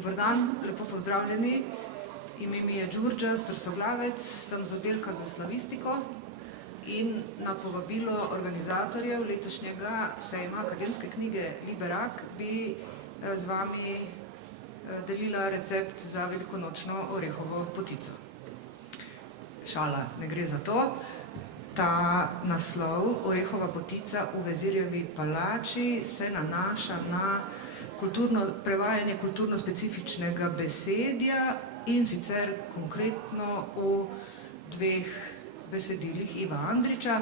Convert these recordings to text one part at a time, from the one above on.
Dober dan, lepo pozdravljeni. Ime mi je Đurđa Strsoglavec, sem z oddelka za slavistiko in na povabilo organizatorjev letošnjega sejma akademske knjige Liberak bi z vami delila recept za velikonočno orehovo potico. Šala, ne gre za to. Ta naslov, orehova potica v Vezirjevi palači, se nanaša na prevajanje kulturno-specifičnega besedja in sicer konkretno v dveh besedilih Iva Andrića.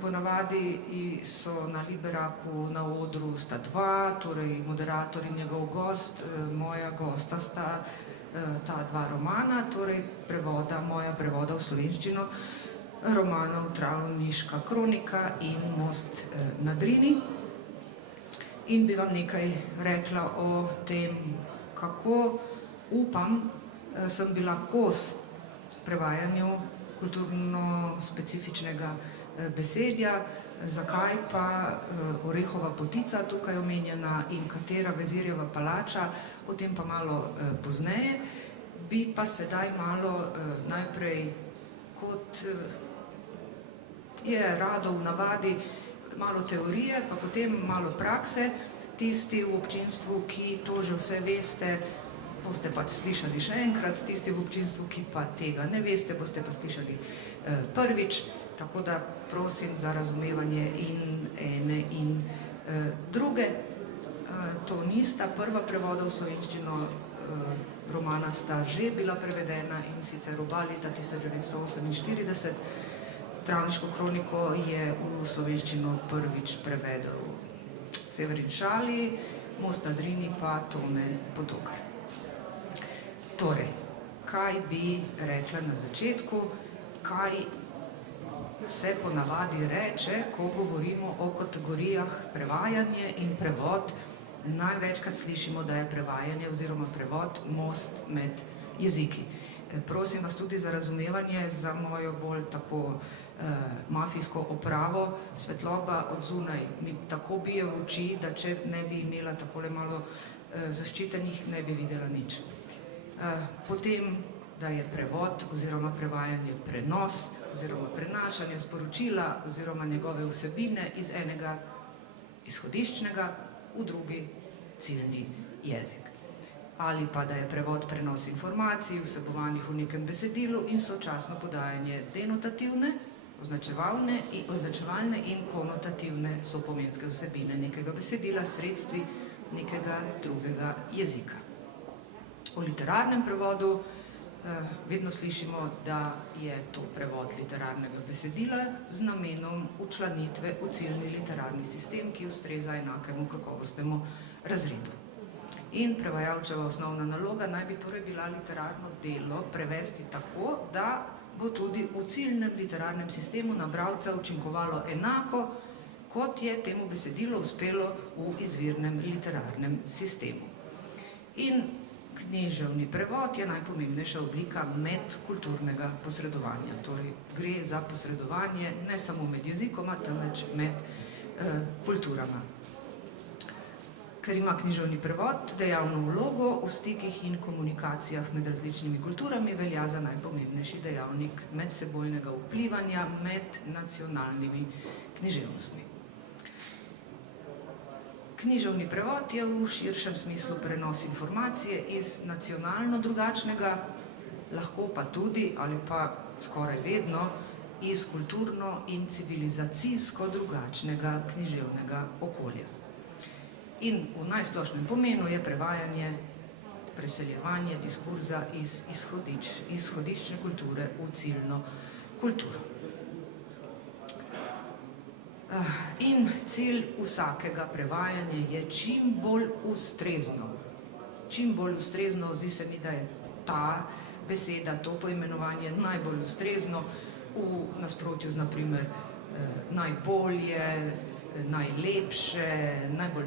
Ponavadi so na Liberaku na odru sta dva, torej moderator in njegov gost, moja gosta sta ta dva romana, torej moja prevoda v slovenščino romanov Travniška kronika in Most na Drini. In bi vam nekaj rekla o tem, kako sem bila kos prevajanju kulturno-specifičnega besedja, zakaj pa orehova potica tukaj omenjena in katera Vezirjeva palača, o tem pa malo pozneje. Bi pa sedaj malo najprej, kot je rado v navadi, malo teorije, pa potem malo prakse. Tisti v občinstvu, ki to že vse veste, boste pa slišali še enkrat, tisti v občinstvu, ki pa tega ne veste, boste pa slišali prvič, tako da prosim za razumevanje in ene in druge. To nista prva prevoda v slovenščino, romana sta že bila prevedena in sicer oba leta 1948. Travniško kroniko je v slovenščino prvič prevedel Severin Šali, Most na Drini pa Tone Potokar. Torej, kaj bi rekla na začetku, kaj se ponavadi reče, ko govorimo o kategorijah prevajanje in prevod. Največkrat slišimo, da je prevajanje oziroma prevod most med jeziki. Prosim vas tudi za razumevanje za mojo bolj tako mafijsko opravo. Svetloba od zunaj mi tako bije v oči, da če ne bi imela takole malo zaščitenih, ne bi videla nič. Potem, da je prevod oziroma prevajanje prenos oziroma prenašanje sporočila oziroma njegove vsebine iz enega izhodiščnega v drugi ciljni jezik. Ali pa da je prevod prenos informacij, vsebovanih v nekem besedilu in sočasno podajanje denotativne, označevalne in konotativne sopomenske vsebine nekega besedila s sredstvi nekega drugega jezika. O literarnem prevodu vedno slišimo, da je to prevod literarnega besedila z namenom včlanitve v ciljni literarni sistem, ki ustreza enakemu kakovostnemu razredu. In prevajalčeva osnovna naloga naj bi torej bila literarno delo prevesti tako, da bo tudi v ciljnem literarnem sistemu na bralca učinkovalo enako, kot je temu besedilu uspelo v izvirnem literarnem sistemu. In književni prevod je najpomembnejša oblika medkulturnega posredovanja. Torej gre za posredovanje ne samo med jezikoma, temveč med kulturama. Ker ima književni prevod dejavno vlogo v stikih in komunikacijah med različnimi kulturami, velja za najpomembnejši dejavnik medsebojnega vplivanja med nacionalnimi književnostmi. Književni prevod je v širšem smislu prenos informacije iz nacionalno drugačnega, lahko pa tudi, ali pa skoraj vedno, iz kulturno in civilizacijsko drugačnega književnega okolja. In v najsplošnem pomenu je prevajanje, preseljevanje diskurza iz izhodiščne kulture v ciljno kulturo. In cilj vsakega prevajanja je čim bolj ustrezno. Čim bolj ustrezno, zdi se mi, da je ta beseda, to poimenovanje najbolj ustrezno v nasprotju z naprimer najbolje, najlepše, najbolj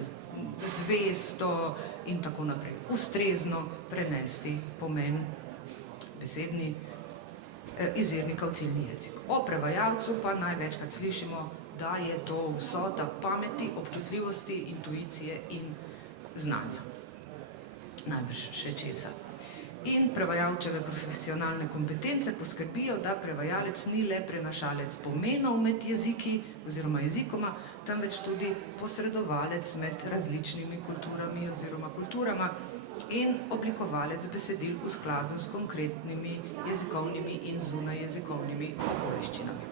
zvesto in tako naprej. Ustrezno prenesti pomen besedni izvirnika v ciljni jezik. O prevajalcu pa največkrat slišimo, da je to vsota pameti, občutljivosti, intuicije in znanja. najbrž še česa. In prevajalčeve profesionalne kompetence poskrbijo, da prevajalec ni le prenašalec pomenov med jeziki oziroma jezikoma, temveč tudi posredovalec med različnimi kulturami oziroma kulturama in oblikovalec besedil v skladu s konkretnimi jezikovnimi in zunajjezikovnimi okoliščinami.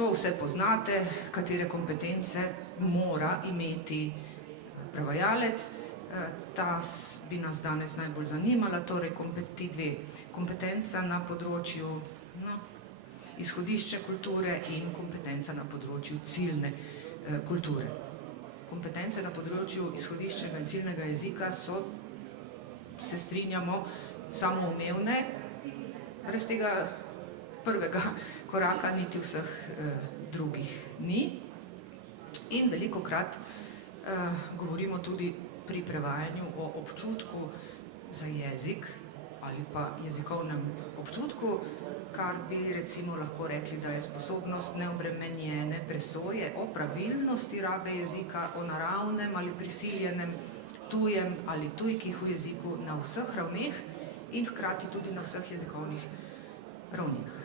To vse poznate, katere kompetence mora imeti prevajalec. Ta bi nas danes najbolj zanimala, torej ti dve, kompetenca na področju izhodišče kulture in kompetenca na področju ciljne kulture. Kompetence na področju izhodiščnega in ciljnega jezika so, se strinjamo, samoumevne, brez tega prvega koraka niti vseh drugih ni. In velikokrat govorimo tudi pri prevajanju o občutku za jezik ali pa jezikovnem občutku, kar bi recimo lahko rekli, da je sposobnost neobremenjene presoje o pravilnosti rabe jezika, o naravnem ali prisiljenem, tujem ali tujkih v jeziku na vseh ravneh in hkrati tudi na vseh jezikovnih ravninah.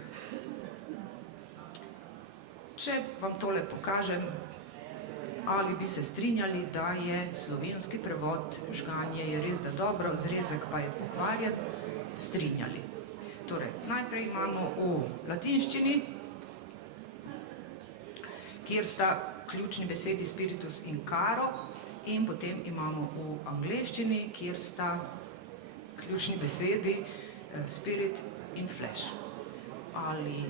Če vam tole pokažem, ali bi se strinjali, da je slovenski prevod Žganje je res da dobro, zrezek pa je pokvarjen, strinjali. Torej, najprej imamo v latinščini, kjer sta ključni besedi spiritus in caro, in potem imamo v angleščini, kjer sta ključni besedi spirit in flesh. Ali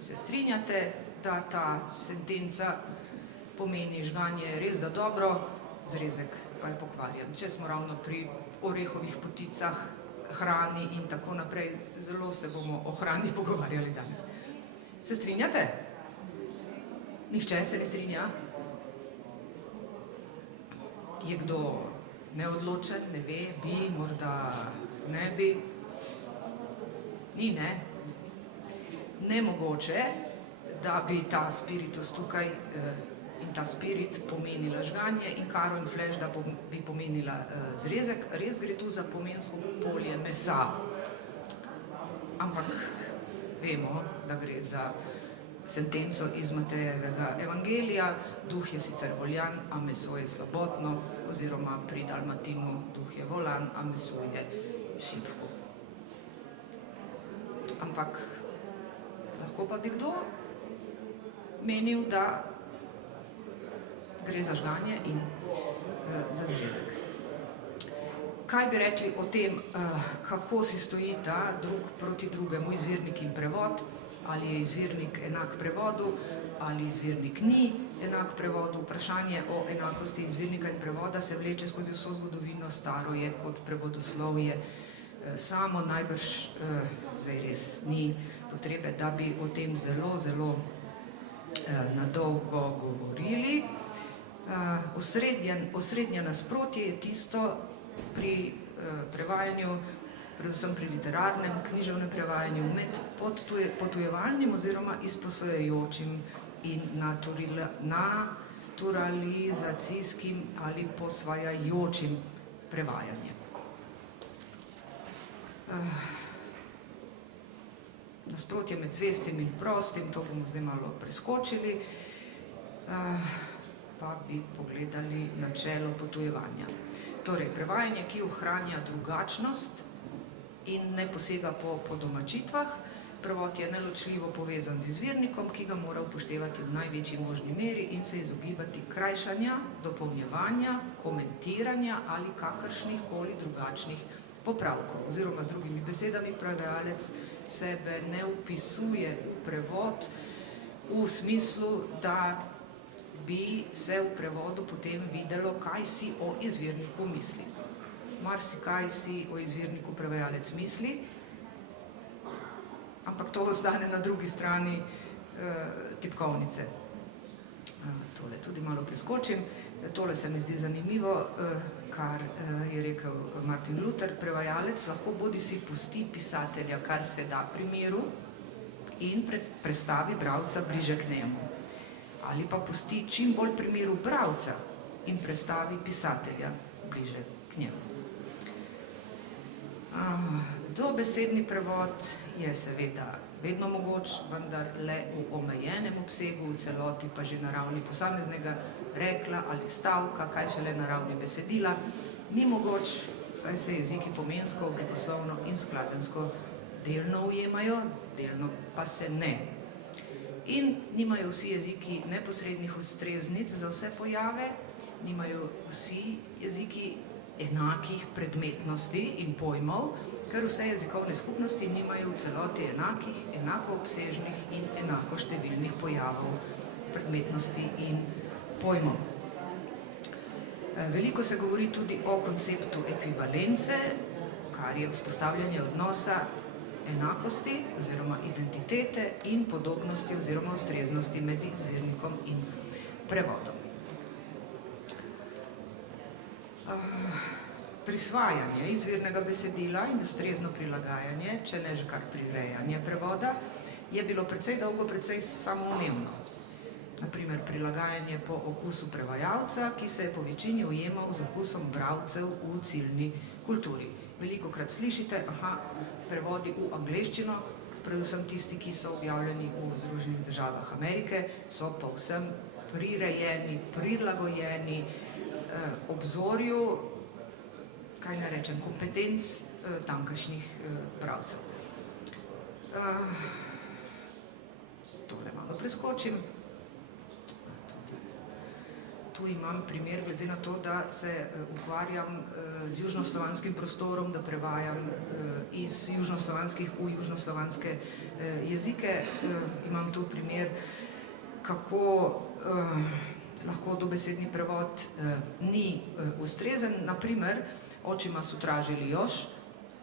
se strinjate, da ta sentenca pomeni Žganje je res da dobro, zrezek pa je pokvarjen. Če smo ravno pri orehovih poticah, hrani in tako naprej, zelo se bomo o hrani pogovarjali danes. Se strinjate? Nihče se ne strinja? Je kdo neodločen, ne ve, bi, morda ne bi? Ni, ne? Nemogoče, da bi ta spiritus tukaj in ta spirit pomenila Žganje in caro in flesh, da bi pomenila zrezek. Res gre tu za pomensko polje mesa. Ampak vemo, da gre za sentenco iz Matejevega evangelija. Duh je sicer voljan, a meso je slabotno, oziroma pri Dalmatinu duh je volan, a meso je šibko. Ampak lahko pa bi kdo menil, da gre za Žganje in za zrezek. Kaj bi rekli o tem, kako si stojita drug proti drugemu izvirnik in prevod, ali je izvirnik enak prevodu, ali izvirnik ni enak prevodu. Vprašanje o enakosti izvirnika in prevoda se vleče skozi vso zgodovino, staro je kot prevodoslovje. Samo najbrž zdaj res ni potrebe, da bi o tem zelo, zelo nadolgo govorili. Osrednje nasprotje je tisto pri prevajanju, predvsem pri literarnem, književnem prevajanju, med potujevalnim oziroma izposojajočim in naturalizacijskim ali posvajajočim prevajanjem. Nasprotje med zvestim in prostim, to bomo zdaj malo preskočili, pa bi pogledali načelo potujevanja. Torej, prevajanje, ki ohranja drugačnost in ne posega po podomačitvah. Prevod je neločljivo povezan z izvirnikom, ki ga mora upoštevati v največji možni meri in se izogibati krajšanja, dopolnjevanja, komentiranja ali kakršnih koli drugačnih popravkov. Oziroma, z drugimi besedami, prevajalec sebe ne vpisuje v prevod v smislu, da bi se v prevodu potem videlo, kaj si o izvirniku misli. Marsikaj si o izvirniku prevajalec misli, ampak to ostane na drugi strani tipkovnice. Tole tudi malo preskočim. Tole se mi zdi zanimivo, kar je rekel Martin Luther. Prevajalec lahko bodisi pusti pisatelja, kar se da pri miru, in prestavi bralca bliže k njemu. Ali pa pusti čim bolj pri miru bralca in prestavi pisatelja bliže k njemu. Dobesedni prevod je seveda vedno mogoč, vendar le v omejenem obsegu, v celoti pa že na ravni posameznega rekla ali stavka, kaj šele na ravni besedila, ni mogoč, saj se jeziki pomensko, oblikoslovno in skladenjsko delno ujemajo, delno pa se ne. In nimajo vsi jeziki neposrednih ustreznic za vse pojave, nimajo vsi jeziki enakih predmetnosti in pojmov, ker vse jezikovne skupnosti nimajo v celoti enakih, enako obsežnih in enako številnih pojavov, predmetnosti in pojmov. Veliko se govori tudi o konceptu ekvivalence, kar je vzpostavljanje odnosa enakosti oziroma identitete in podobnosti oziroma ustreznosti med izvirnikom in prevodom. Prisvajanje izvirnega besedila in ustrezno prilagajanje, če ne že kar prirejanje prevoda, je bilo precej dolgo precej samoumevno. Na primer, prilagajanje po okusu prevajalca, ki se je po večini ujemal z okusom bralcev v ciljni kulturi. Velikokrat slišite, prevodi v angleščino, predvsem tisti, ki so objavljeni v Združenih državah Amerike, so povsem prirejeni, prilagojeni obzorju, kaj ne rečem, kompetenc tamkajšnjih bralcev. Tole malo preskočim. Tu imam primer, glede na to, da se ukvarjam z južnoslovanskim prostorom, da prevajam iz južnoslovanskih v južnoslovanske jezike. Imam tu primer, kako lahko dobesedni prevod ni ustrezen. Naprimer, očima sutražili još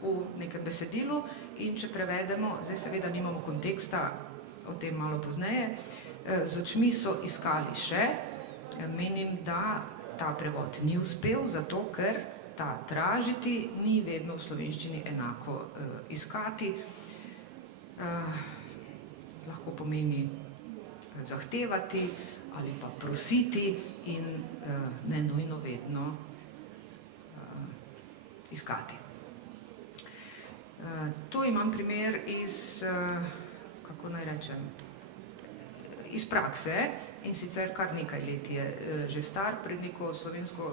v nekem besedilu in če prevedemo, zdaj seveda nimamo konteksta, o tem malo pozneje, z očmi so iskali še, menim, da ta prevod ni uspel, zato ker ta tražiti ni vedno v slovenščini enako iskati. Lahko pomeni zahtevati ali pa prositi in ne nujno vedno iskati. Tu imam primer iz, kako naj rečem, iz prakse, in sicer kar nekaj let je že star, pred neko slovensko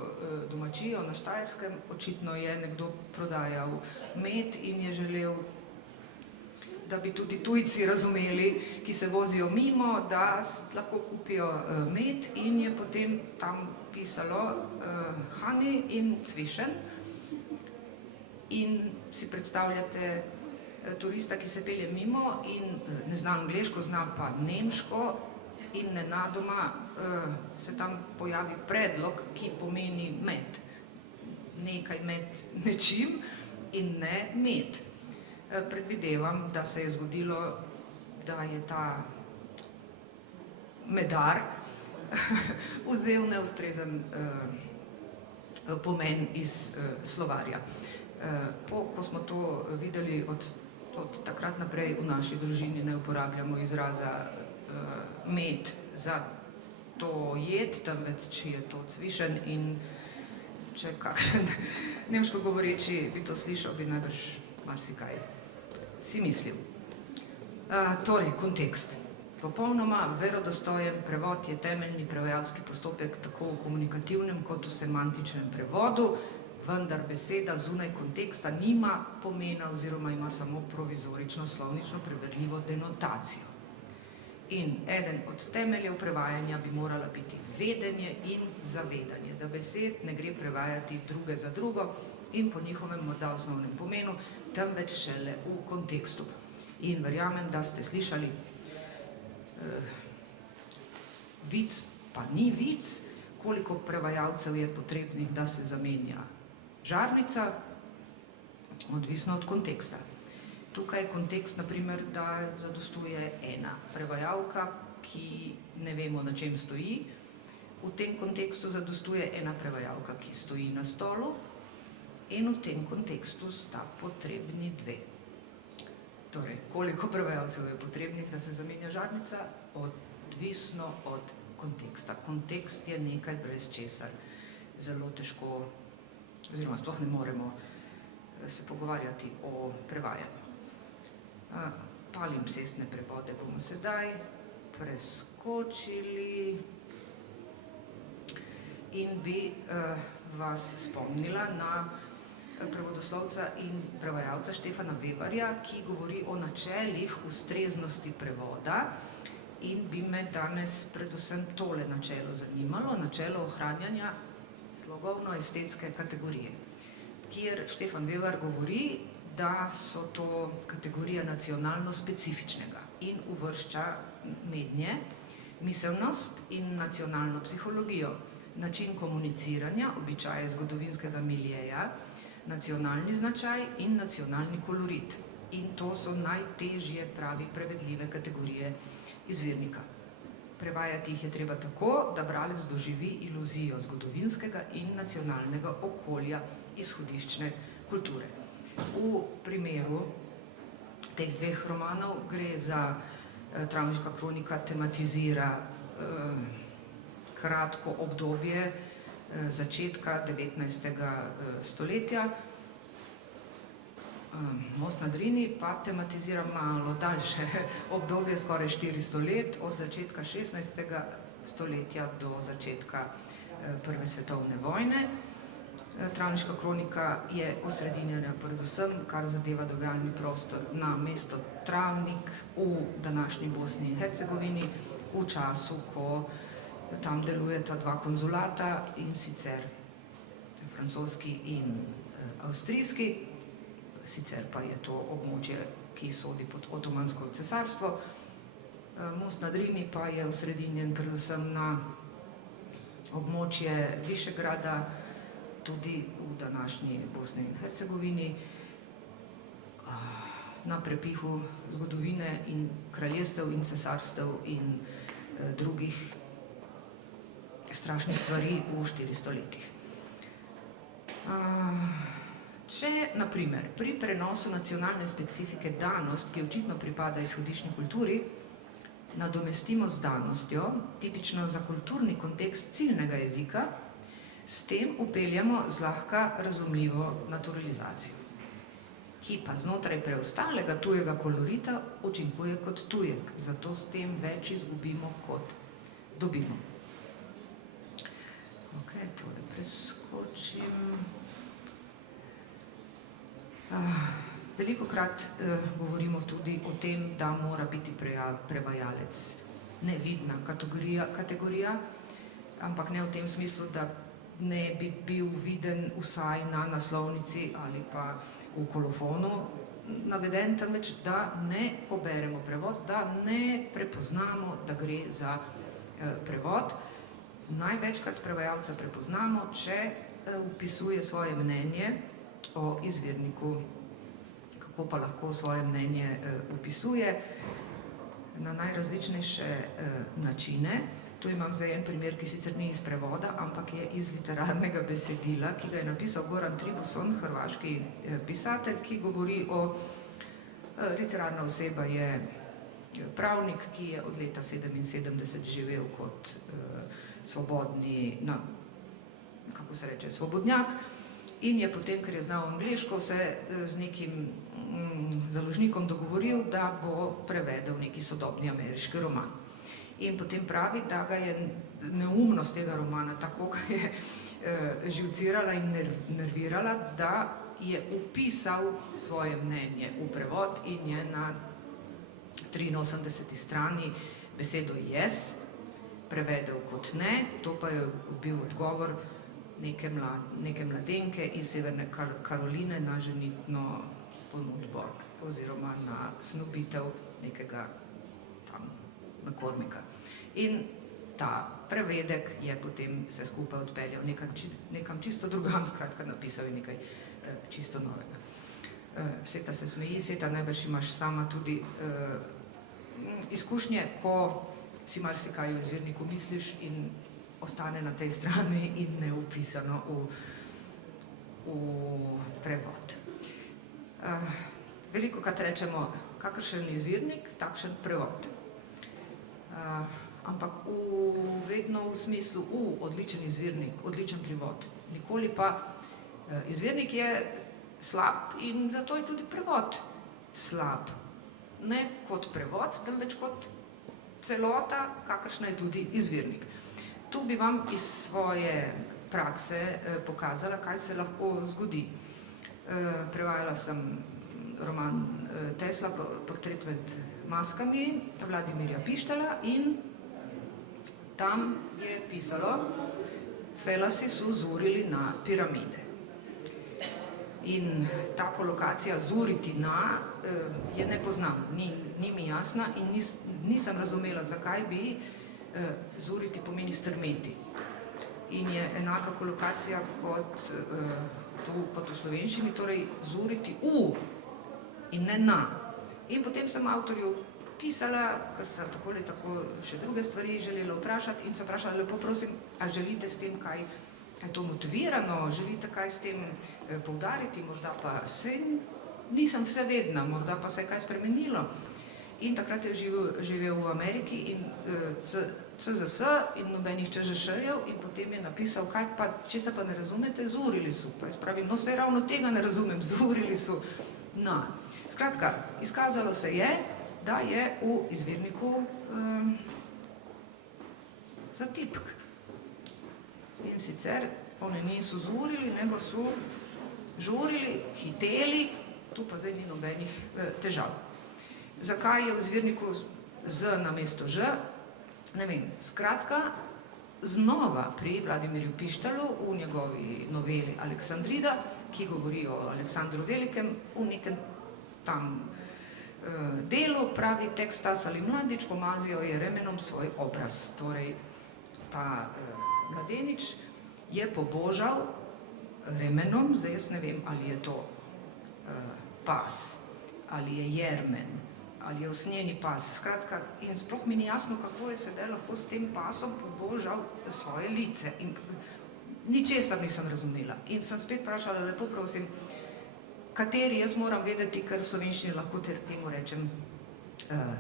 domačijo na Štajerskem. Očitno je nekdo prodajal med in je želel, da bi tudi tujci razumeli, ki se vozijo mimo, da lahko kupijo med, in je potem tam pisalo honey in cvišen. In si predstavljate turista, ki se pelje mimo in ne zna angleško, zna pa nemško, in nenadoma se tam pojavi predlog, ki pomeni med. Nekaj med nečim in ne med. Predvidevam, da se je zgodilo, da je ta medar vzel neustrezen pomen iz slovarja. Ko smo to videli, od takrat naprej v naši družini ne uporabljamo izraza med za to jed, temveč je to cvišen, in če kakšen nemško govoreči bi to slišal, bi najbrž marsikaj si mislil. Torej, kontekst. Popolnoma verodostojen prevod je temeljni prevajalski postopek tako v komunikativnem kot v semantičnem prevodu, vendar beseda zunaj konteksta nima pomena oziroma ima samo provizorično slovnično preverljivo denotacijo. In eden od temeljev prevajanja bi morala biti vedenje in zavedanje, da besed ne gre prevajati druge za drugo in po njihovem morda osnovnem pomenu, temveč šele v kontekstu. In verjamem, da ste slišali vic, pa ni vic, koliko prevajalcev je potrebnih, da se zamenja žarnica, odvisno od konteksta. Tukaj je kontekst, naprimer, da zadostuje ena prevajalka, ki ne vemo, na čem stoji. V tem kontekstu zadostuje ena prevajalka, ki stoji na stolu, in v tem kontekstu sta potrebni dve. Torej, koliko prevajalcev je potrebnih, da se zamenja žarnica, odvisno od konteksta. Kontekst je nekaj, brez česar zelo težko oziroma sploh ne moremo se pogovarjati o prevajanju. Palimpsestne prevode bomo sedaj preskočili in bi vas spomnila na prevodoslovca in prevajalca Štefana Weberja, ki govori o načelih ustreznosti prevoda in bi me danes predvsem tole načelo zanimalo, načelo ohranjanja slogovno-estetske kategorije, kjer Štefan Weber govori, da so to kategorije nacionalno specifičnega in uvršča mednje miselnost in nacionalno psihologijo, način komuniciranja, običaje zgodovinskega miljeja, nacionalni značaj in nacionalni kolorit. In to so najtežje pravi prevedljive kategorije izvirnika. Prevajati jih je treba tako, da bralec doživi iluzijo zgodovinskega in nacionalnega okolja izhodiščne kulture. V primeru teh dveh romanov gre za Travniška kronika tematizira kratko obdobje začetka 19. stoletja. Most na Drini pa tematizira malo daljše obdobje, skoraj 400 let, od začetka 16. stoletja do začetka Prve svetovne vojne. Travniška kronika je osredinjena predvsem, kar zadeva dogajalni prostor, na mesto Travnik v današnji Bosni in Hercegovini, v času, ko tam delujeta dva konzulata, in sicer francoski in avstrijski, sicer pa je to območje, ki sodi pod Otomansko cesarstvo. Most na Drini pa je osredinjen predvsem na območje Višegrada, tudi v današnji Bosni in Hercegovini, na prepihu zgodovine in kraljestev in cesarstev in drugih strašnih stvari v 400 letih. Če, na primer, pri prenosu nacionalne specifike danost, ki očitno pripada izhodiščni kulturi, nadomestimo z danostjo, tipično za kulturni kontekst ciljnega jezika, s tem upeljamo zlahka razumljivo naturalizacijo, ki pa znotraj preostalega tujega kolorita učinkuje kot tujek, zato s tem več izgubimo, kot dobimo. Ok, tole preskočim. Velikokrat govorimo tudi o tem, da mora biti prevajalec nevidna kategorija, ampak ne v tem smislu, da ne bi bil viden vsaj na naslovnici ali pa v kolofonu naveden, temveč da ne poberemo prevod, da ne prepoznamo, da gre za prevod. Največkrat prevajalca prepoznamo, če vpisuje svoje mnenje o izvirniku, kako pa lahko svoje mnenje vpisuje na najrazličnejše načine. Tu imam zdaj en primer, ki sicer ni iz prevoda, ampak je iz literarnega besedila, ki ga je napisal Goran Tribuson, hrvaški pisatelj, ki govori o, literarna oseba je pravnik, ki je od leta 1977 živel kot svobodni, kako se reče, svobodnjak, in je potem, ker je znal angleško, se z nekim založnikom dogovoril, da bo prevedel neki sodobni ameriški roman. In potem pravi, da ga je neumnost tega romana tako ga je živcirala in nervirala, da je vpisal svoje mnenje v prevod in je na 83. strani besedo yes prevedel kot ne. To pa je bil odgovor neke mladenke iz Severne Karoline na ženitno ponudbo oziroma na snubitev nekega tam nakormika. In ta prevedek je potem vse skupaj odpeljal nekam čisto drugam, skratka napisal je nekaj čisto novega. Seta se smeji, Seta, najbrž imaš sama tudi izkušnje, ko si marsikaj o izvirniku misliš in ostane na tej strani in ne vpisano v prevod. Velikokrat rečemo, kakršen izvirnik, takšen prevod. Ampak vedno v smislu odličen izvirnik, odličen prevod. Nikoli pa Izvirnik je slab in zato je tudi prevod slab. Ne kot prevod, temveč kot celota, kakršna je tudi izvirnik. Tu bi vam iz svoje prakse pokazala, kaj se lahko zgodi. Prevajala sem roman Tesla, Portret med maskami, Vladimirja Pištala, in tam je pisalo: Felasi so zurili na piramide. In ta kolokacija zuriti na je ne poznam, ni mi jasna in nisem razumela, zakaj bi zuriti pomeni strmeti. In je enaka kolokacija kot v slovenščini, torej zuriti in ne na. In potem sem avtorju pisala, ker sem tako ali tako še druge stvari želela vprašati, in sem vprašala: lepo prosim, a želite s tem kaj, je to motivirano, želite kaj s tem poudariti, morda pa nisem vsevedna, morda pa se je kaj spremenilo. In takrat je živel v Ameriki in CZS in nobenih ČŽŠ-jev, in potem je napisal: kaj pa, česa pa ne razumete, zurili so. Pa jaz pravim: no, saj ravno tega ne razumem, zurili so na. Skratka, izkazalo se je, da je v izvirniku zatipk. In sicer oni niso zurili, nego so žurili, hiteli, tu pa zdaj ni nobenih težav. Zakaj je v izvirniku z namesto ž? Ne vem. Skratka, znova pri Vladimirju Pištalu v njegovi noveli Aleksandrida, ki govori o Aleksandru Velikem, v nekem tam delu pravi tekst: Tasali mladič, pomazio je remenom svoj obraz. Torej, ta mladenič je pobožal remenom, zdaj jaz ne vem, ali je to pas, ali je jermen, ali je usnjeni pas. Skratka, in sploh mi ni jasno, kako je sedaj lahko s tem pasom pobožal svoje lice. In ničesar nisem razumela. In sem spet vprašala: lepo prosim, kateri, jaz moram vedeti, ker v slovenščini lahko temu rečem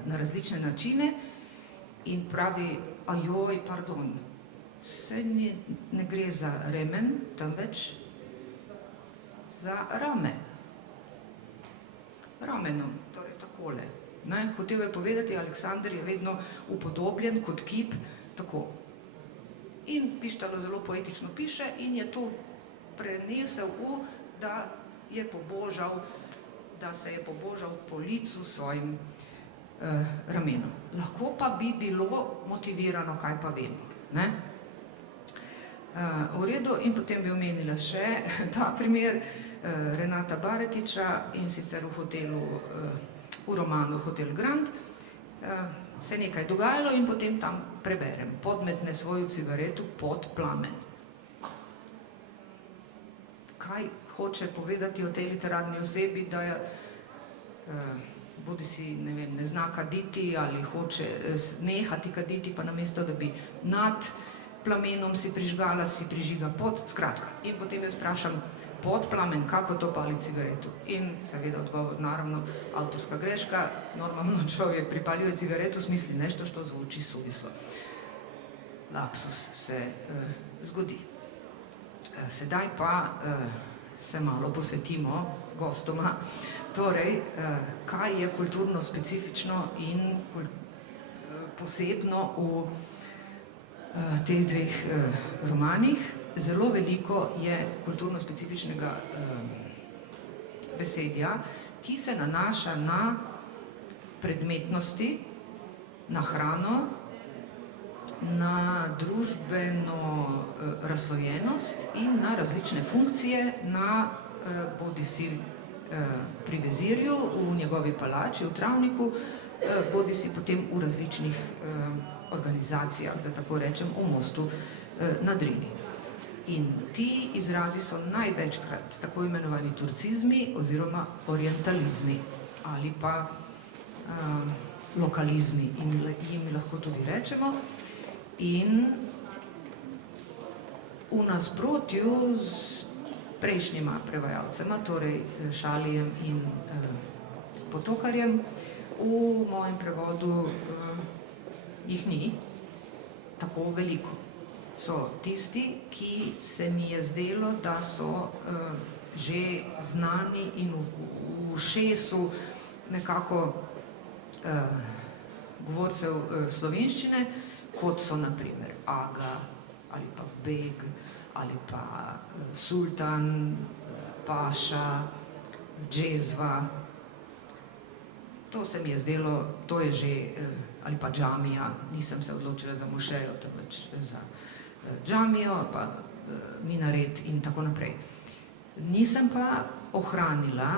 na različne načine. In pravi: ajoj, pardon, se ne gre za remen, temveč za rame. Ramenom, torej takole. Hotel je povedati, Aleksander je vedno upodobljen kot kip, tako. In Pištalo zelo poetično piše in je to prenesel da je pobožal, da se je pobožal po licu svojim ramenom. Lahko pa bi bilo motivirano, kaj pa vem. V redu, in potem bi omenila še ta primer Renata Baretiča, in sicer v hotelu, v romanu Hotel Grand, se je nekaj dogajalo in potem tam preberem: podmetne svojo cigaretu pod plamen. Kaj hoče povedati o tej literarni osebi, da je bodi si, ne vem, ne zna kaditi ali hoče nehati kaditi, pa namesto, da bi nad plamenom si prižgala, si prižiga pod, skratka. In potem jaz vprašam: pod plamen, kako to pali cigareto? In seveda odgovor, naravno, avtorska greška, normalno človek pripaljuje cigareto, smisli nešto, što zvuči suvislo. Lapsus se zgodi. Sedaj pa se malo posvetimo gostoma, torej, kaj je kulturno specifično in posebno v teh dveh romanih. Zelo veliko je kulturno specifičnega besedja, ki se nanaša na predmetnosti, na hrano, na družbeno razslojenost in na različne funkcije, na bodisi pri vezirju, v njegovi palači, v travniku, bodisi potem v različnih organizacijah, da tako rečem, v Mostu na Drini. In ti izrazi so največkrat tako imenovani turcizmi oziroma orientalizmi ali pa lokalizmi, jim lahko tudi rečemo. In v nasprotju z prejšnjima prevajalcema, torej Šalijem in Potokarjem, v mojem prevodu jih ni tako veliko. so tisti, ki se mi je zdelo, da so že znani in v ušesu nekako govorcev slovenščine, kot so na primer Aga, ali pa Beg, ali pa Sultan, Paša, Džezva. To se mi je zdelo, to je že, ali pa džamija, nisem se odločila za mošejo, temveč za džamijo, pa minaret in tako naprej. Nisem pa ohranila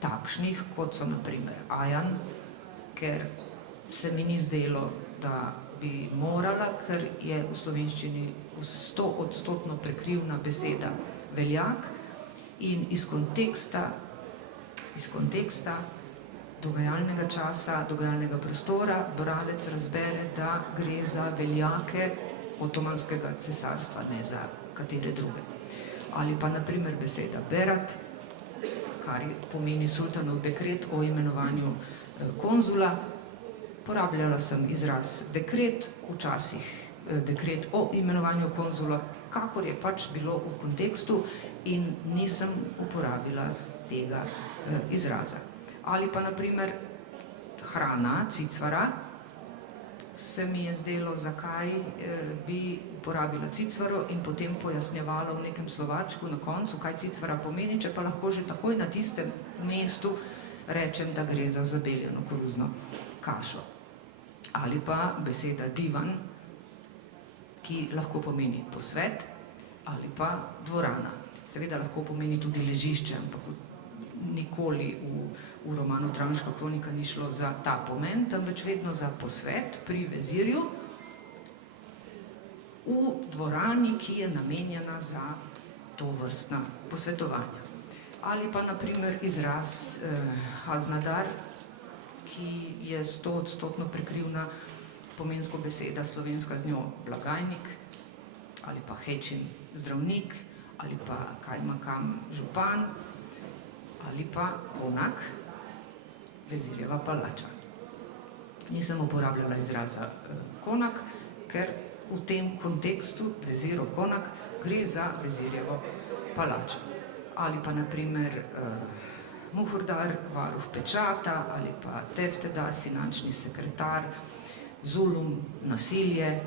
takšnih, kot so na primer Ajan, ker se mi ni zdelo, da bi morala, ker je v slovenščini 100% prekrivna beseda veljak in iz konteksta dogajalnega časa, dogajalnega prostora, bralec razbere, da gre za veljake Otomanskega cesarstva, ne za katere druge. Ali pa na primer beseda berat, kar pomeni sultanov dekret o imenovanju konzula. Porabljala sem izraz dekret, včasih dekret o imenovanju konzula, kakor je pač bilo v kontekstu in nisem uporabila tega izraza. Ali pa na primer hrana, cicvara, se mi je zdelo, zakaj bi uporabila cicvaro in potem pojasnjevala v nekem slovarčku na koncu, kaj cicvara pomeni, če pa lahko že takoj na tistem mestu rečem, da gre za zabeljeno koruzno kašo. Ali pa beseda divan, ki lahko pomeni posvet, ali pa dvorana. Seveda lahko pomeni tudi ležišče, ampak nikoli v romanu Travniška kronika ni šlo za ta pomen, temveč vedno za posvet pri vezirju v dvorani, ki je namenjena za tovrstna posvetovanja. Ali pa na primer izraz haznadar, ki je 100% prekrivna pomensko beseda slovenska, z njo blagajnik, ali pa hečin zdravnik, ali pa kajmakam župan, ali pa konak, vezirjeva palača. Nisem uporabljala izraza konak, ker v tem kontekstu vezirov konak gre za vezirjevo palačo. Ali pa na primer muhurdar, varuh pečata, ali pa teftedar, finančni sekretar, zulum, nasilje,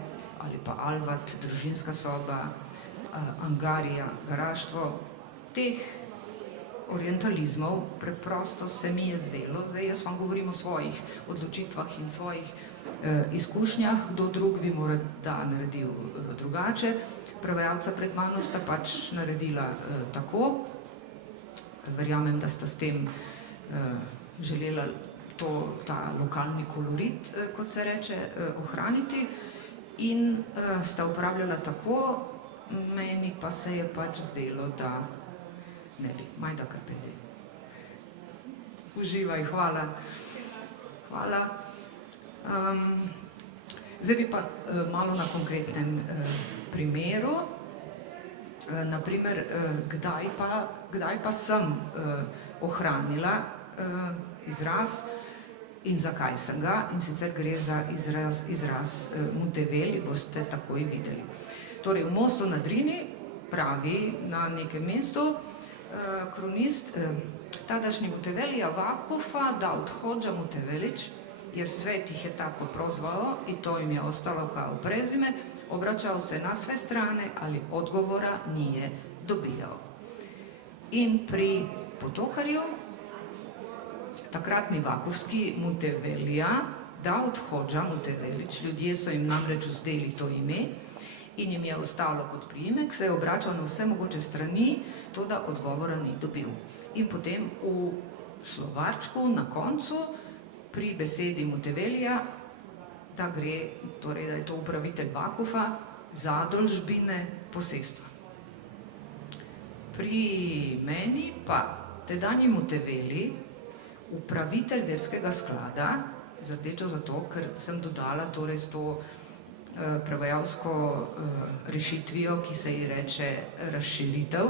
ali pa alvat, družinska soba, angarija, garaštvo. Teh orientalizmov preprosto se mi je zdelo, zdaj jaz vam govorim o svojih odločitvah in svojih izkušnjah, kdo drug bi morda naredil drugače. Prevajalca pred mano sta pač naredila tako. Verjamem, da sta s tem želela ta lokalni kolorit, kot se reče, ohraniti in sta uporabljala tako, meni pa se je pač zdelo, da ne bi, majda karpedi. Uživaj, hvala. Hvala. Zdaj bi pa malo na konkretnem primeru. Naprimer, kdaj pa sem ohranila izraz in zakaj sem ga, in sicer gre za izraz Muteveli, boste takoj videli. Torej, v Mostu na Drini pravi na nekem mestu kronist, tadašnji Mutevelija Vakufa Daud Hodža Mutevelić, jer svet ih je tako prozvao i to im je ostalo kao prezime, obraćao se na sve strane, ali odgovora nije dobijao. In pri Potokarju, takratni vakufski Mutevelija Daud Hodža Mutevelić, ljudje so jim namreč vzdeli to ime in jim je ostalo kot priimek, se je obračal na vse mogoče strani, to da odgovora ni dobil. In potem v slovarčku na koncu pri besedi Mutevelija, da gre, torej da je to upravitelj Vakufa, zadolžbine posestva. Pri meni pa tedanji Muteveli, upravitelj verskega sklada, zadečo zato, ker sem dodala torej s to prevajalsko rešitvijo, ki se ji reče razširitev,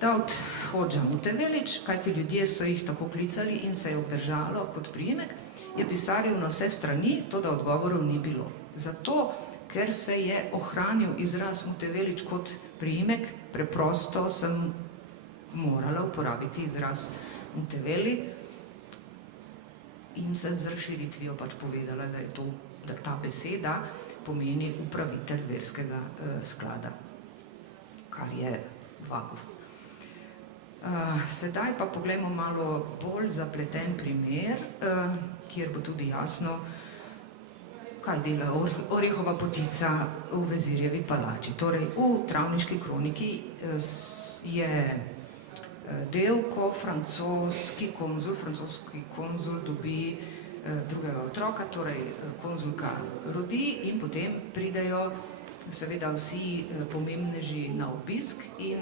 Daud Hodža Mutevelić, kajti ljudje so jih tako klicali in se je obdržalo kot priimek, je pisaril na vse strani, to da odgovorov ni bilo. Zato, ker se je ohranil izraz Mutevelič kot priimek, preprosto sem morala uporabiti izraz Muteveli in sem z razširitvijo pač povedala, da ta beseda pomeni upravitelj verskega sklada, kar je Vakuf. Sedaj pa poglejmo malo bolj zapleten primer, kjer bo tudi jasno, kaj dela Orehova potica v Vezirjevi palači. Torej, v Travniški kroniki je del, ko francoski konzul dobi drugega otroka, torej konzulka rodi in potem pridejo seveda vsi pomembneži na obisk in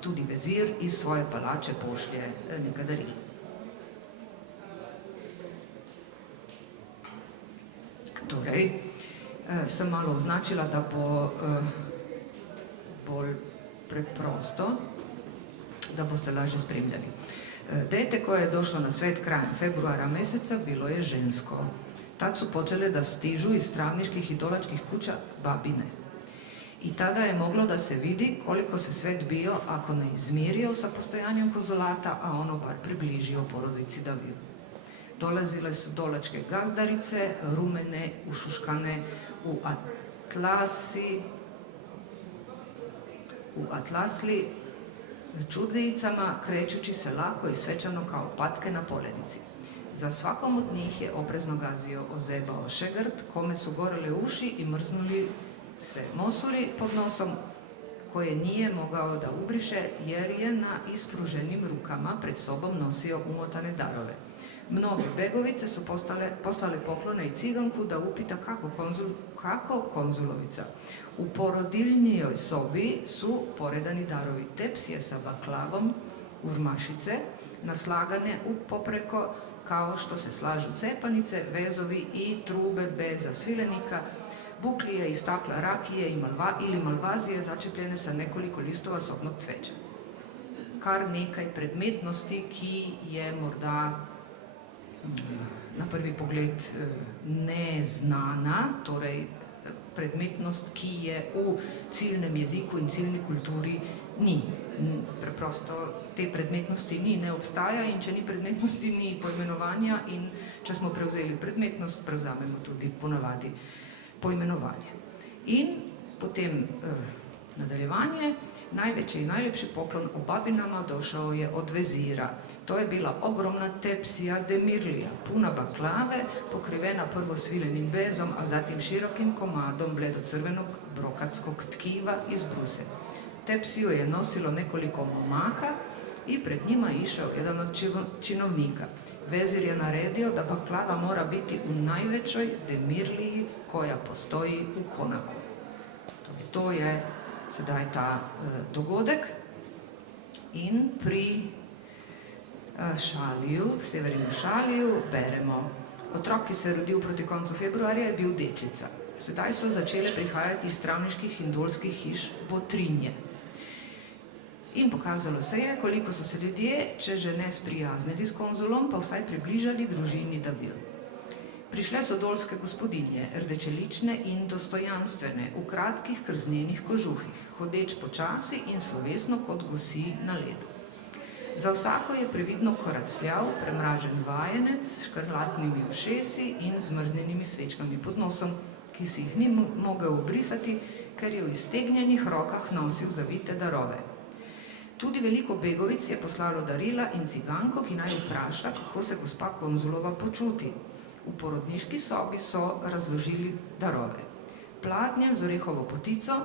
tudi vezir iz svoje palače pošlje nekaj daril. Torej, sem malo označila, da bo bolj preprosto, da boste lažje spremljali. Dete, ko je došlo na svet krajem februara meseca, bilo je žensko. Tad su počele da stižu iz travniških i dolačkih kuća babine. I tada je moglo da se vidi koliko se svet bio, ako ne izmirio sa postojanjem kozolata, a ono bar približio porodici Davil. Dolazile su dolačke gazdarice, rumene, ušuškane u atlasli, čudijicama, krećući se lako i svečano kao patke na poledici. Za svakom od njih je oprezno gazio ozebao šegrt, kome su gorele uši i mrznuli se mosuri pod nosom, koje nije mogao da ubriše, jer je na ispruženim rukama pred sobom nosio umotane darove. Mnoge begovice su poslale poklone i ciganku da upita kako konzulovica. U porodiljnijoj sobi su poredani darovi tepsije sa baklavom, urmašice, naslagane u popreko, kao što se slažu cepanice, vezovi i trube beza svilenika, buklije i stakla rakije ili malvazije začepljene sa nekoliko listova sobnog cveća. Kar nekaj predmetnosti, ki je morda na prvi pogled neznana, torej predmetnost, ki je v ciljnem jeziku in ciljni kulturi ni. Preprosto te predmetnosti ni, ne obstaja in če ni predmetnosti, ni poimenovanja in če smo prevzeli predmetnost, prevzamemo tudi ponavadi poimenovanje. In potem nadaljevanje, najveći i najljepši poklon o babinama došao je od vezira. To je bila ogromna tepsija demirlija, puna baklave, pokrivena prvo svilenim bezom, a zatim širokim komadom bledo-crvenog brokatskog tkiva iz bruse. Tepsiju je nosilo nekoliko momaka i pred njima je išao jedan od činovnika. Vezir je naredio da baklava mora biti u najvećoj demirliji koja postoji u konaku. To je sedaj ta dogodek in pri Šaliju, severnem Šaliju, beremo. Otrok, ki se je rodil proti koncu februarja, je bil deklica. Sedaj so začele prihajati iz travniških in dolskih hiš botrinje. In pokazalo se je, koliko so se ljudje, če že ne sprijaznili s konzulom, pa vsaj približali družini Davil. Prišle so dolske gospodinje, rdečelične in dostojanstvene, v kratkih krznenih kožuhih, hodeč počasi in slovesno kot gosi na ledu. Za vsako je previdno koracljav, premražen vajenec s škrlatnimi ušesi in zmrznjenimi svečkami pod nosom, ki si jih ni mogel obrisati, ker je v iztegnjenih rokah nosil zavite darove. Tudi veliko begovic je poslalo darila in ciganko, ki naj vpraša, kako se gospa konzulova počuti. V porodniški sobi so razložili darove. Pladnja z orehovo potico,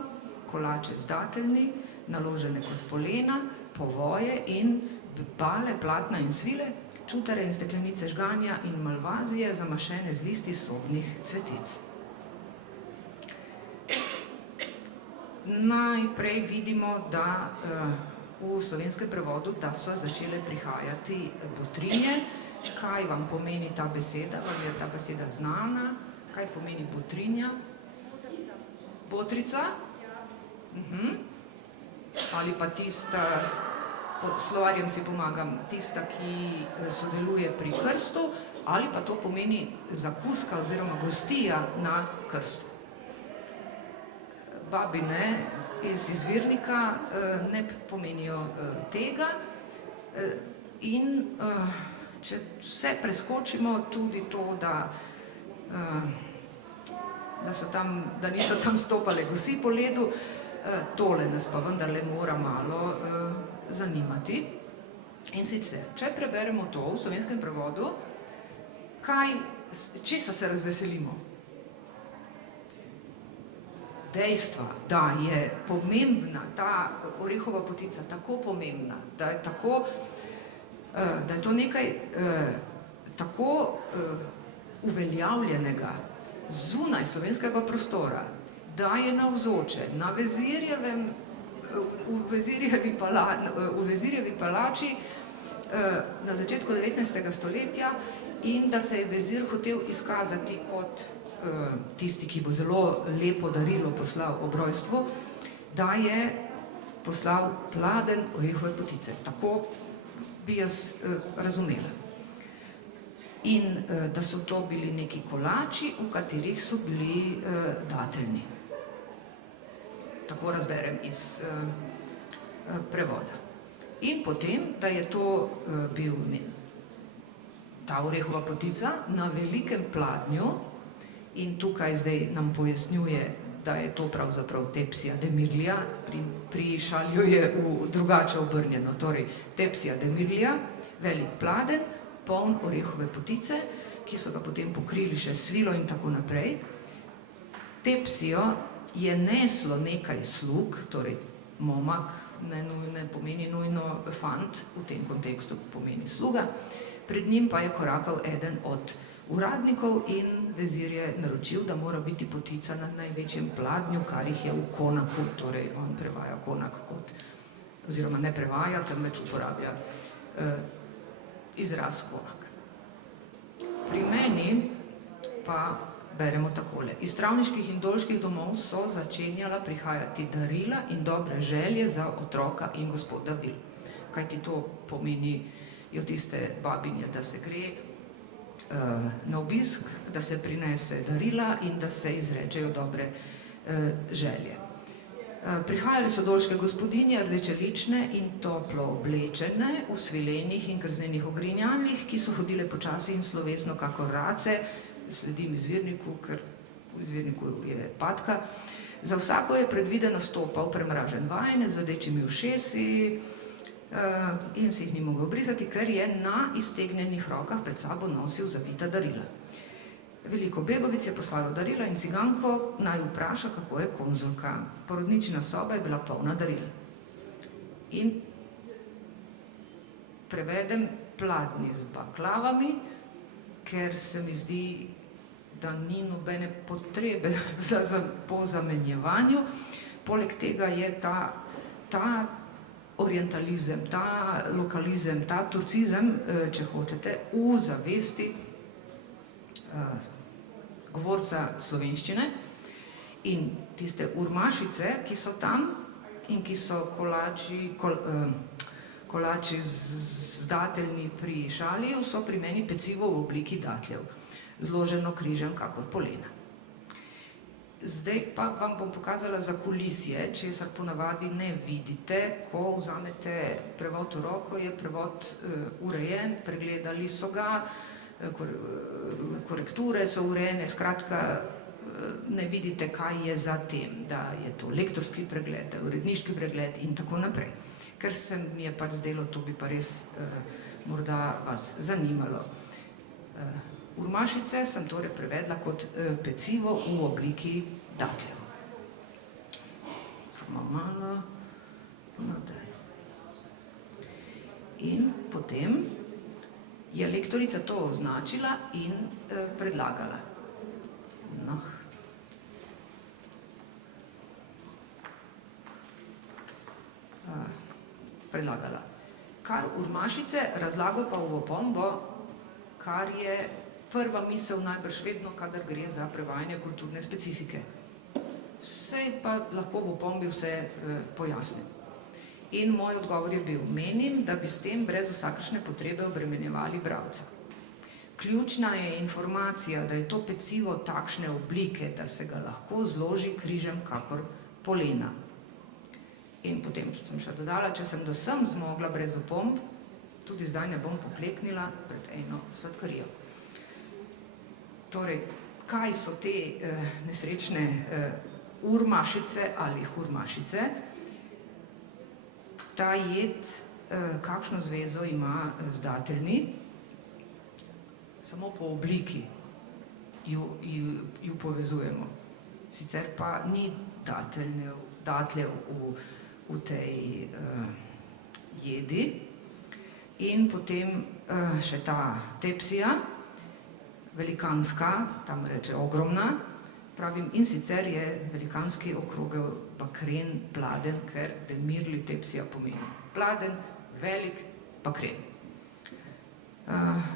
kolače z dateljni, naložene kot polena, povoje in bale, platna in svile, čutare in steklenice žganja in malvazije zamašene z listi sobnih cvetic. Najprej vidimo, da v slovenskem prevodu, da so začele prihajati botrinje. Kaj vam pomeni ta beseda? Vam je ta beseda znana? Kaj pomeni botrinja? Botrica? Ali pa tista, pod slovarjem si pomagam, tista, ki sodeluje pri krstu, ali pa to pomeni zakuska oziroma gostija na krstu. babine iz izvirnika ne pomenijo tega. In če vse preskočimo, tudi to, da niso tam stopale vsi po ledu, tole nas pa vendarle mora malo zanimati. In sicer, če preberemo to v slovenskem prevodu, česa se razveselimo? Dejstva, da je pomembna ta orehova potica, tako pomembna, da je to nekaj tako uveljavljenega zunaj slovenskega prostora, da je navzoče na v Vezirjevi palači na začetku 19. stoletja in da se je vezir hotel izkazati kot tisti, ki bo zelo lepo darilo poslal ob rojstvu, da je poslal pladenj orehove potice. Tako bi jaz razumela. In da so to bili neki kolači, v katerih so bili dateljni. Tako razberem iz prevoda. In potem, da je to bil ta orehova potica na velikem pladnju, in tukaj zdaj nam pojasnjuje, da je to pravzaprav Tepsija Demirlija, pri Šalju je drugače obrnjeno, torej Tepsija Demirlija, velik pladen, poln orehove potice, ki so ga potem pokrili še svilo in tako naprej. Tepsijo je neslo nekaj slug, torej momak ne pomeni nujno fant, v tem kontekstu pomeni sluga, pred njim pa je korakal eden od uradnikov in vezir je naročil, da mora biti potica na največjem pladnju, kar jih je v konaku, torej on prevaja konak kot, oziroma ne prevaja, temveč uporablja izraz konak. Pri meni pa beremo takole. Iz travniških in dolških domov so začenjala prihajati darila in dobre želje za otroka in gospoda vil. Kajti to pomenijo tiste babinje, da se gre na obisk, da se prinese darila in da se izrečejo dobre želje. Prihajale so dolške gospodinje, rdečelične in toplo oblečene, v svilenih in krznenih ogrinjalih, ki so hodile počasi in slovesno kakor race, sledim izvirniku, ker v izvirniku je patka. Za vsako je predvideno stopal premražen vajenec z rdečimi ušesi in si jih ni mogel obrisati, ker je na iztegnjenih rokah pred sabo nosil zavita darila. Veliko begovic je poslalo darila in ciganko naj vpraša, kako je konzulka. Porodničina soba je bila polna daril. In prevedem pladnji z baklavami, ker se mi zdi, da ni nobene potrebe po zamenjevanju. Poleg tega je ta orientalizem, ta lokalizem, ta turcizem, če hočete, v zavesti govorca slovenščine in tiste urmašice, ki so tam in ki so kolači z dateljni pri Šaliju, so pri meni pecivo v obliki datljev, zloženo križem kakor polena. Zdaj pa vam bom pokazala zakulisje, česar ponavadi ne vidite, ko vzamete prevod v roko, je prevod urejen, pregledali so ga, korekture so urejene, skratka ne vidite, kaj je za tem, da je to lektorski pregled, uredniški pregled in tako naprej. Ker se mi je pač zdelo, to bi pa res morda vas zanimalo. Urmašice sem torej prevedla kot pecivo v obliki datljev. Samo malo nadaj. In potem je lektorica to označila in predlagala. Kar urmašice, razlago pa v opombo, kar je prva misel najbrž vedno, kadar gre za prevajanje kulturne specifike. Vse pa lahko v opombi vse pojasnim. In moj odgovor je bil, menim, da bi s tem brez vsakršne potrebe obremenjevali bralca. Ključna je informacija, da je to pecivo takšne oblike, da se ga lahko zloži križem kakor polena. In potem sem še dodala, če sem do sem zmogla brez opomb, tudi zdaj ne bom pokleknila pred eno sladkarijo. Torej, kaj so te nesrečne urmašice ali hurmašice? Ta jed, kakšno zvezo ima z dateljni? Samo po obliki ju povezujemo. Sicer pa ni datljev v tej jedi. In potem še ta tepsija, velikanska, tam reče ogromna, pravim, in sicer je velikanski okrogel bakren pladen, ker demirli tepsija pomeni pladen, velik bakren.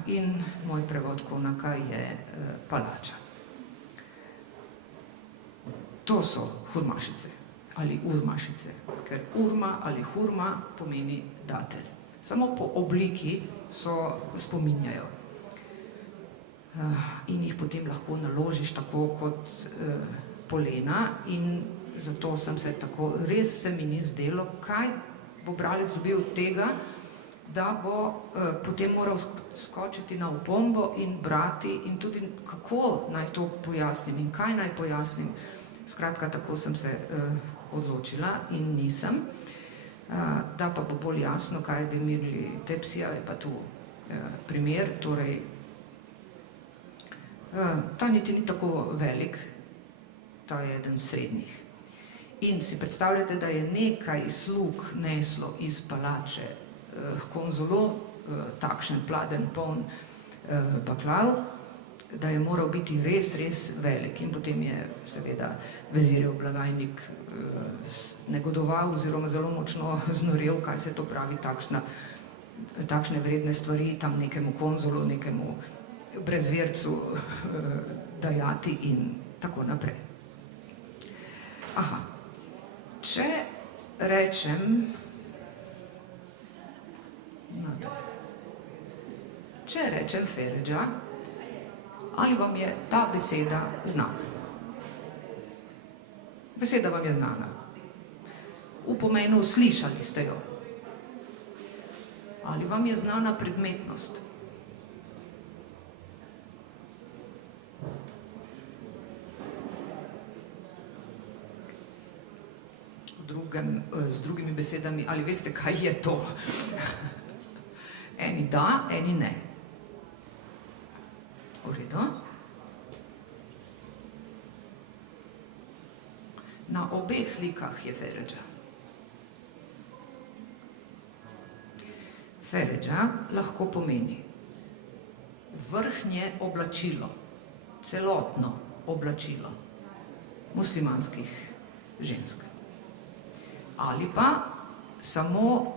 In moj prevod konaka je palača. To so hurmašice ali urmašice, ker urma ali hurma pomeni datelj. Samo po obliki spominjajo. In jih potem lahko naložiš tako kot polena in zato sem se tako, res se mi ni zdelo, kaj bo bralec dobil od tega, da bo potem moral skočiti na opombo in brati in tudi kako naj to pojasnim in kaj naj pojasnim. Skratka, tako sem se odločila in nisem. Da pa bo bolj jasno, kaj je demirli tepsija, je pa tu primer, torej ta niti ni tako velik, ta je eden srednjih. In si predstavljate, da je nekaj slug neslo iz palače konzulu, takšen pladen, poln baklav, da je moral biti res, res velik. In potem je seveda vezirjev blagajnik negodoval oziroma zelo močno znorel, kaj se to pravi, takšne vredne stvari tam nekemu konzulu, nekemu brezvercu dajati in tako naprej. Aha, če rečem, Feredža, ali vam je ta beseda znana? Beseda vam je znana. V pomenu slišali ste jo. Ali vam je znana predmetnost? Z drugimi besedami, ali veste, kaj je to? Eni da, eni ne. V redu. Na obeh slikah je Feredža. Feredža lahko pomeni vrhnje oblačilo, celotno oblačilo muslimanskih žensk. Ali pa samo,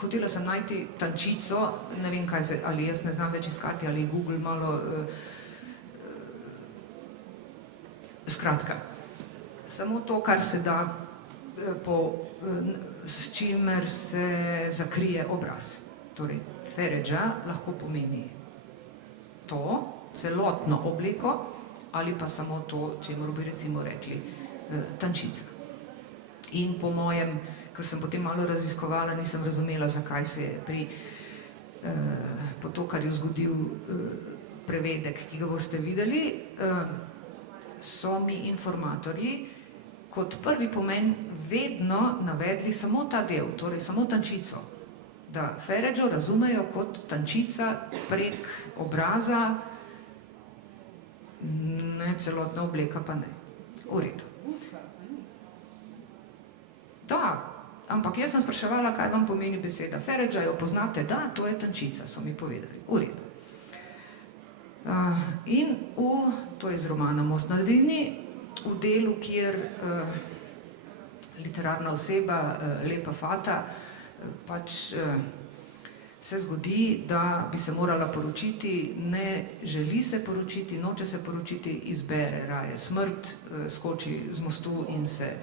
hotela sem najti tančico, ne vem kaj se, ali jaz ne znam več iskati, ali Google malo, skratka, samo to, kar se da, s čimer se zakrije obraz. Torej, Feredža lahko pomeni to, celotno obliko, ali pa samo to, čemur bi recimo rekli tančica. In po mojem, ker sem potem malo raziskovala, nisem razumela, zakaj se je pri Potokarju zgodil prevedek, ki ga boste videli, so mi informatorji kot prvi pomen vedno navedli samo ta del, torej samo tančico, da Feredžo razumejo kot tančica prek obraza, ne celotna obleka pa ne. V redu. Da, ampak jaz sem spraševala, kaj vam pomeni beseda Feredža, jo poznate? Da, to je tančica, so mi povedali. V redu. In to je iz romana Most na Drini, v delu, kjer literarna oseba, lepa fata, pač se zgodi, da bi se morala poročiti, ne želi se poročiti, noče se poročiti, izbere raje smrt, skoči z mostu in se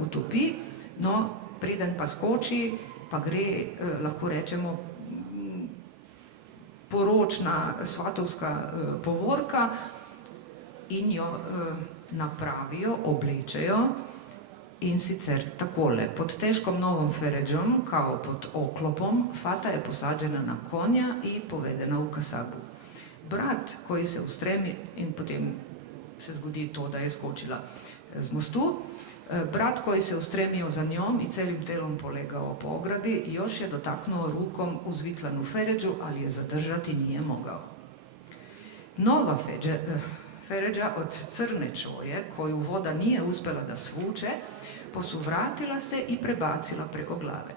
utopi. No, preden pa skoči, pa gre, lahko rečemo, poročna svatovska povorka in jo napravijo, oblečejo In sicer takole, pod težkom novom Feređom, kao pod oklopom, Fata je posađena na konja i povedena u kasabu. Brat koji se ustremi, in potem se zgodi to, da je skočila z mostu, brat koji se ustremio za njom i celim telom polegao po ogradi, još je dotaknuo rukom uzvitlanu Feređu, ali je zadržati nije mogao. Nova Feređa od crne čoje, koju voda nije uspela da svuče, posuvratila se i prebacila preko glave.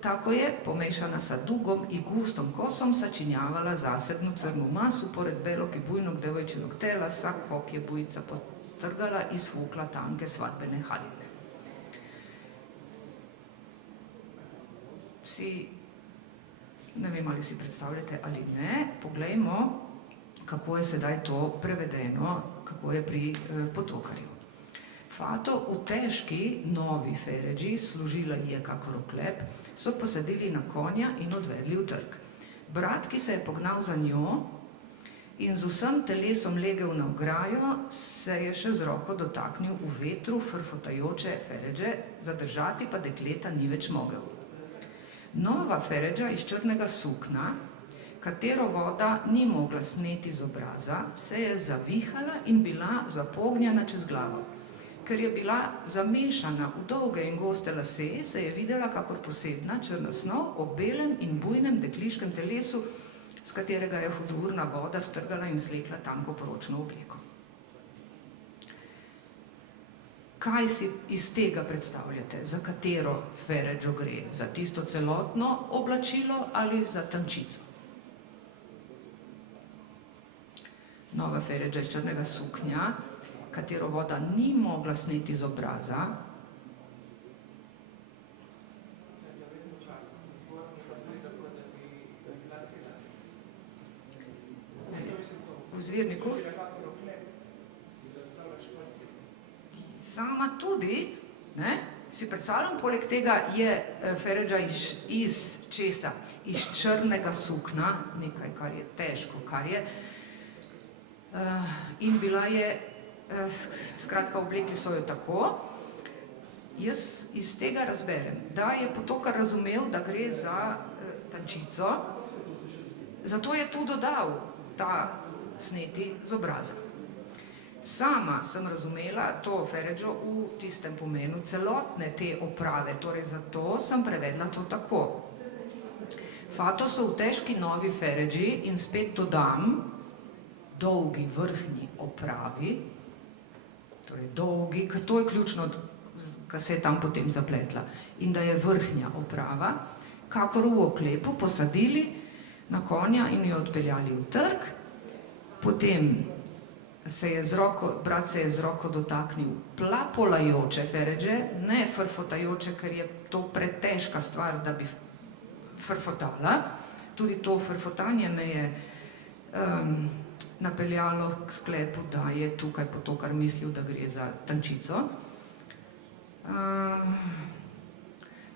Tako je, pomešana sa dugom i gustom kosom, sačinjavala zasebnu crnu masu pored belog i bujnog devojčinog tela, sa kog je bujica potrgala i svukla tanke svadbene haljine. Ne vem, ali si predstavljate ali ne, poglejmo, kako je sedaj to prevedeno, kako je pri Potokarju. Fato v težki novi Feređi, služila ji je kakor oklep, so posadili na konja in odvedli v trg. Brat, ki se je pognal za njo in z vsem telesom legel na ograjo, se je še z roko dotaknil v vetru frfotajoče Feređe, zadržati pa dekleta ni več mogel. Nova Feređa iz črnega sukna, katero voda ni mogla sneti z obraza, se je zavihala in bila zapognjena čez glavo. Ker je bila zamešana v dolge in goste lase, se je videla kakor posebna črna snov ob belem in bujnem dekliškem telesu, s katerega je hudourna voda strgala in slekla tanko poročno obleko. Kaj si iz tega predstavljate? Za katero Feređo gre? Za tisto celotno oblačilo ali za tančico? Nova Feređa iz črnega suknja, katero voda ni mogla sneti z obraza. V zvirniku? Sama tudi, ne? Si predstavljam, poleg tega je Feređa iz česa? Iz črnega sukna, nekaj, kar je težko, kar je. In bila je, skratka, oblekli so jo tako. Jaz iz tega razberem, da je Potokar razumel, da gre za tančico, zato je tu dodal ta sneti z obraza. Sama sem razumela to Feređo v tistem pomenu celotne te oprave, torej zato sem prevedla to tako. Fato so v težki novi Feređi in spet dodam, dolgi vrhnji opravi, torej dolgi, ker to je ključno, kar se je tam potem zapletla, in da je vrhnja oprava, kakor v oklepu posadili na konja in jo odpeljali v trg, potem brat se je z roko dotaknil plapolajoče Feređe, ne frfotajoče, ker je to pretežka stvar, da bi frfotala, tudi to frfotanje me je napeljalo k sklepu, da je tukaj Potokar mislil, da gre za tančico.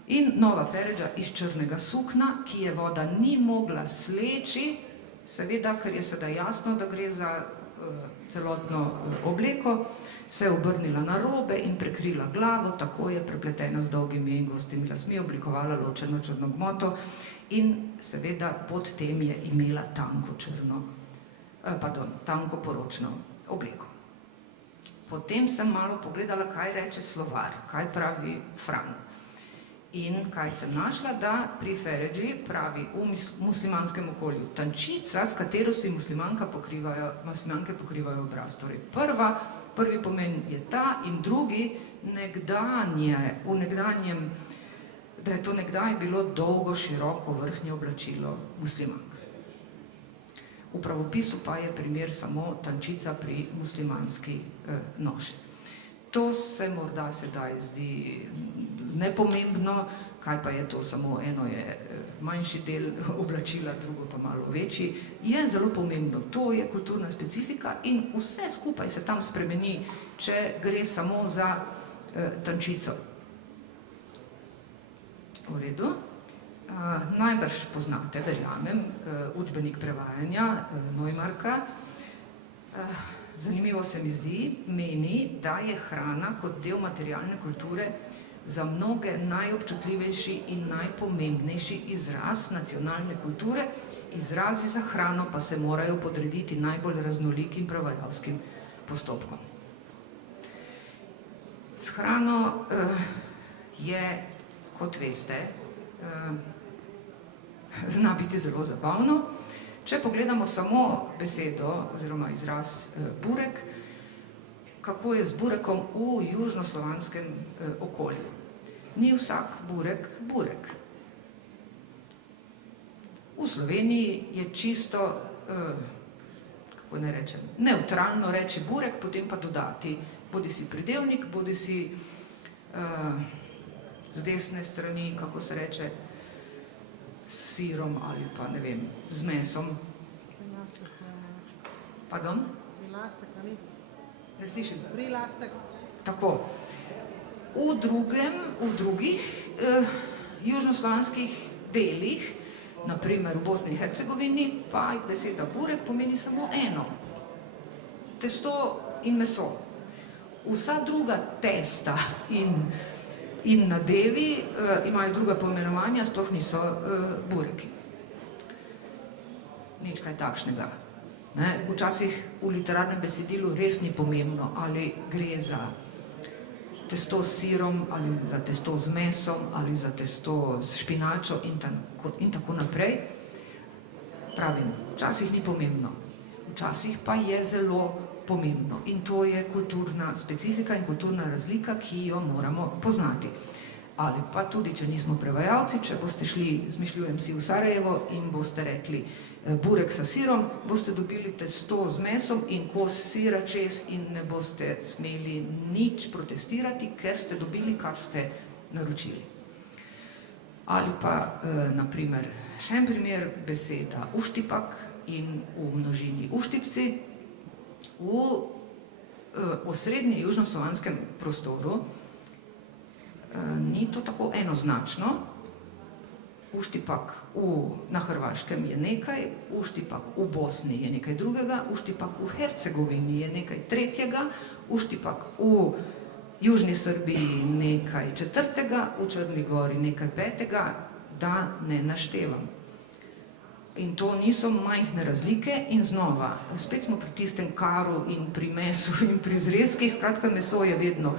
In nova Feređa iz črnega sukna, ki je voda ni mogla sleči, seveda, ker je sedaj jasno, da gre za celotno obleko, se je obrnila na robe in prekrila glavo, tako je prepletena z dolgimi in gostimi lasmi, oblikovala ločeno črno gmoto in seveda pod tem je imela tanko poročno obleko. Potem sem malo pogledala, kaj reče slovar, kaj pravi Fran. In kaj sem našla, da pri Feređi pravi v muslimanskem okolju tančica, s katero si muslimanke pokrivajo obraz. Torej prvi pomen je ta in drugi v nekdanjem, da je to nekdaj bilo dolgo, široko vrhnje oblačilo muslimank. V pravopisu pa je primer samo tančica pri muslimanski noši. To se morda sedaj zdi nepomembno, kaj pa je to samo eno je manjši del oblačila, drugo pa malo večji, je zelo pomembno. To je kulturna specifika in vse skupaj se tam spremeni, če gre samo za tančico. V redu. Najbrž poznate, verjamem, učbenik prevajanja Neumarka. zanimivo se mi zdi, meni, da je hrana kot del materialne kulture za mnoge najobčutljivejši in najpomembnejši izraz nacionalne kulture, izrazi za hrano pa se morajo podrediti najbolj raznolikim prevajalskim postopkom. S hrano je, kot veste, zna biti zelo zabavno. Če pogledamo samo besedo oziroma izraz burek, kako je z burekom v južnoslovanskem okolju. Ni vsak burek burek. V Sloveniji je čisto, kako ne rečem, nevtralno reči burek, potem pa dodati bodi si pridevnik, bodi si z desne strani, kako se reče, s sirom ali pa, ne vem, z mesom. Pardon? Prilastek, ali? Ne slišim. Prilastek. Tako. V drugih južnoslovanskih delih, naprimer v Bosni in Hercegovini, pa beseda burek pomeni samo eno. Testo in meso. Vsa druga testa in nadevi imajo druga poimenovanja, sploh niso bureki. Nič kaj takšnega. Včasih v literarnem besedilu res ni pomembno, ali gre za testo s sirom, ali za testo z mesom, ali za testo s špinačo in tako naprej. Pravim, včasih ni pomembno, včasih pa je zelo pomembno in to je kulturna specifika in kulturna razlika, ki jo moramo poznati. Ali pa tudi, če nismo prevajalci, če boste šli, zmišljujem si, v Sarajevo in boste rekli burek sa sirom, boste dobili testo z mesom in kos sira čez in ne boste smeli nič protestirati, ker ste dobili, kar ste naročili. Ali pa, naprimer, še en primer, beseda uštipak in v množini uštipci. V osrednje južnoslovanskem prostoru ni to tako enoznačno. Uštipak na Hrvaškem je nekaj, uštipak v Bosni je nekaj drugega, uštipak v Hercegovini je nekaj tretjega, uštipak v Južni Srbiji nekaj četrtega, v Črni Gori nekaj petega, da ne naštevam. In to niso majhne razlike in znova, spet smo pri tistem karu in pri mesu in pri zrezkih, skratka meso je vedno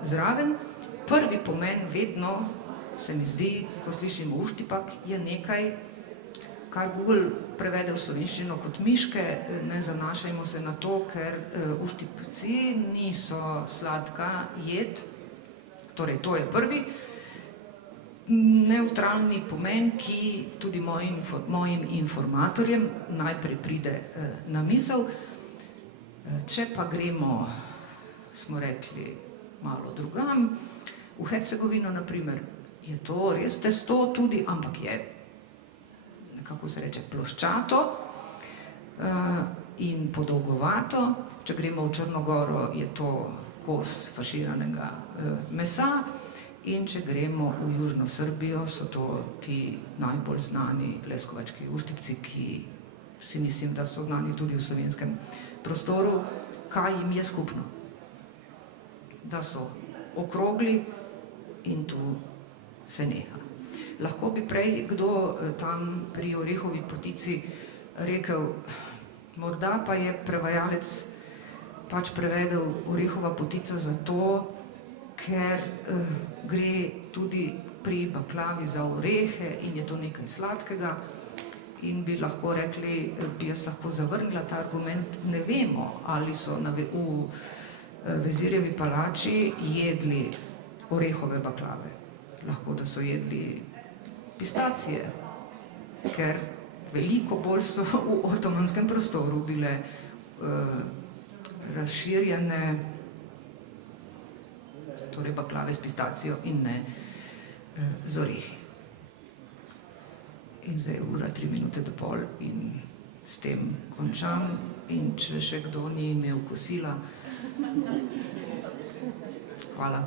zraven. Prvi pomen vedno, se mi zdi, ko slišimo uštipak, je nekaj, kar Google prevede v slovenščino kot miške, ne zanašajmo se na to, ker uštipci niso sladka jed, torej to je prvi neutralni pomen, ki tudi mojim informatorjem najprej pride na misel. Če pa gremo, smo rekli, malo drugam, v Hercegovino, naprimer, je to res testo tudi, ampak je, kako se reče, ploščato in podolgovato. Če gremo v Črno Goro, je to kos faširanega mesa. In če gremo v Južno Srbijo, so to ti najbolj znani leskovački uštipci, ki si mislim, da so znani tudi v slovenskem prostoru. Kaj jim je skupno? Da so okrogli in tu se neha. Lahko bi prej kdo tam pri Orehovi potici rekel, morda pa je prevajalec pač prevedel Orehova potica zato, ker gre tudi pri baklavi za orehe in je to nekaj sladkega in bi lahko rekli, bi jaz lahko zavrnila ta argument, ne vemo, ali so v Vezirjevi palači jedli orehove baklave. Lahko, da so jedli pistacije, ker veliko bolj so v otomanskem prostoru bile razširjene torej baklave s pistacijo in ne z orehi. In zdaj je ura 3 minute do pol in s tem končam. In če še kdo ni imel kosila, hvala.